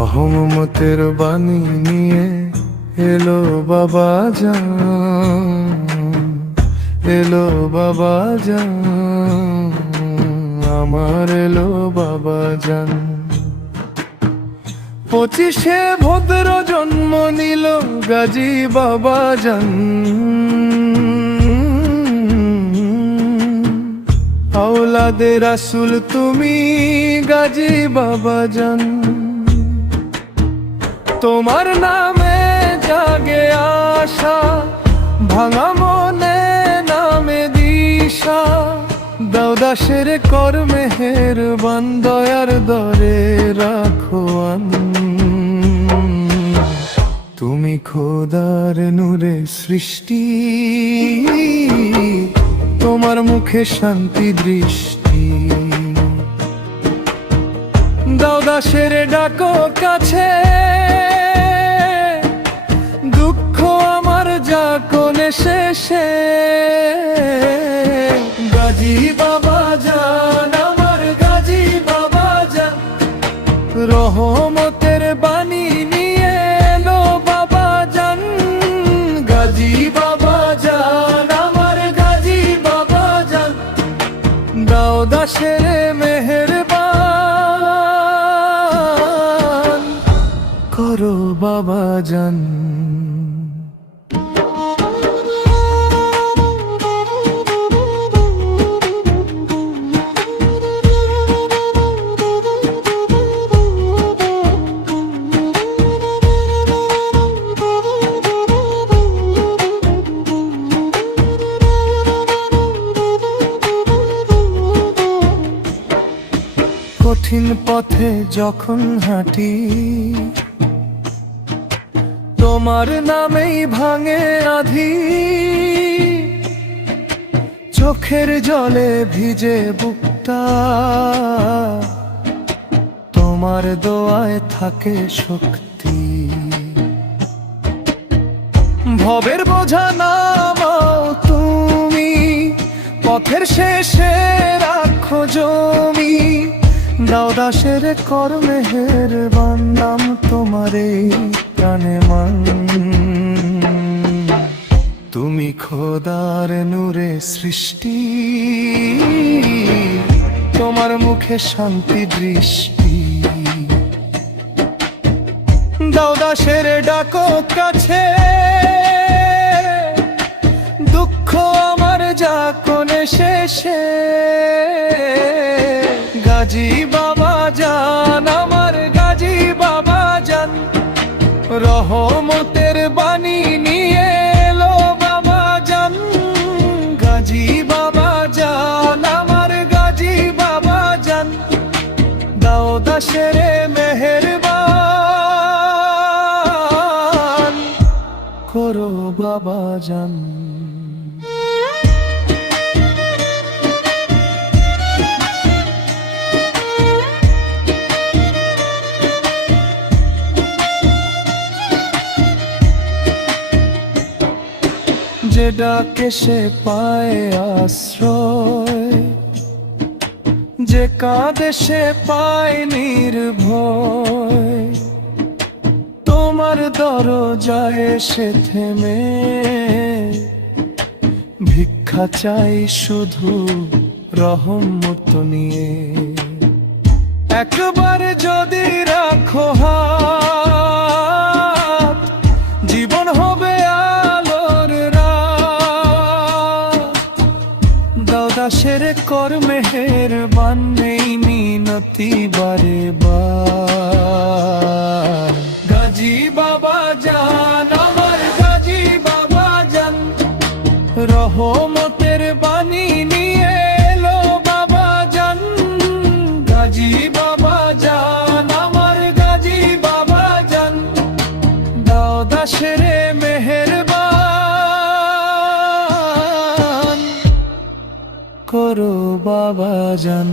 রহমতের বাণী নিয়ে এলো বাবা জান, এলো বাবা জান, আমার এলো বাবা জান। 25শে ভদ্র জন্ম নিল গাজী বাবা জান, আওলাদে রাসূল তুমি গাজী বাবা জান। তোমার নামে জাগে আশা, ভাঙা মনে নামে দিশা, দাও দাসের কর মেহেরবান, দয়ার দরে রাখো আন। তুমি খোদার নূরে সৃষ্টি, তোমার মুখে শান্তি দৃষ্টি, দাও দাসের ডাকো কাছে, দুঃখ আমার যাকনে শেষে। গাজী বাবা জান, আমার গাজী বাবা জান, রহমতের বাণী নিয়ে এলো বাবা জান। গাজী বাবা জান, আমার গাজী বাবা জান, দাও দাসের মেহেরবান করো বাবা জান। কঠিন পথে যখন হাঁটি, তোমার নামেই ভাঙে আধি, চোখের জলে ভিজে বুকটা, তোমার দোয়ায় থাকে শক্তি। ভবের বোঝা নামাও তুমি, পথের শেষে রাখো জমি, দাও দাসের কর মেহেরবান, নাম তোমারে প্রাণে মান। তুমি খোদার নূরে সৃষ্টি, তোমার মুখে শান্তি দৃষ্টি, দাও দাসের ডাকো কাছে, দুঃখ আমার যাকনে শেষে। গাজী বাবা জান, আমার গাজী বাবা জান, রহমতের বাণী নিয়ে এলো বাবা জান। গাজী বাবা জান, আমার গাজী বাবা জান, দাও দাসের মেহেরবান করো বাবা জান। যে ডাকে সে পায় আশ্রয়, যে কাঁদে সে পায় নির্ভয়, তোমার দরজায় সে থেমে ভিক্ষা চাই শুধু রহমত নিয়ে। একবার যদি রাখো হাত, জীবন হবে আলোর রাত, দাও দাসের কর মেহেরবান, নেই মিনতি বারে বার। গাজী বাবা জান, আমার গাজী বাবা জান, রহমতের বাণী নিয়ে এলো বাবা জান। গাজী বাবা জান, আমার গাজী বাবা জান, দাও দাসের মেহেরবান করো বাবা জান।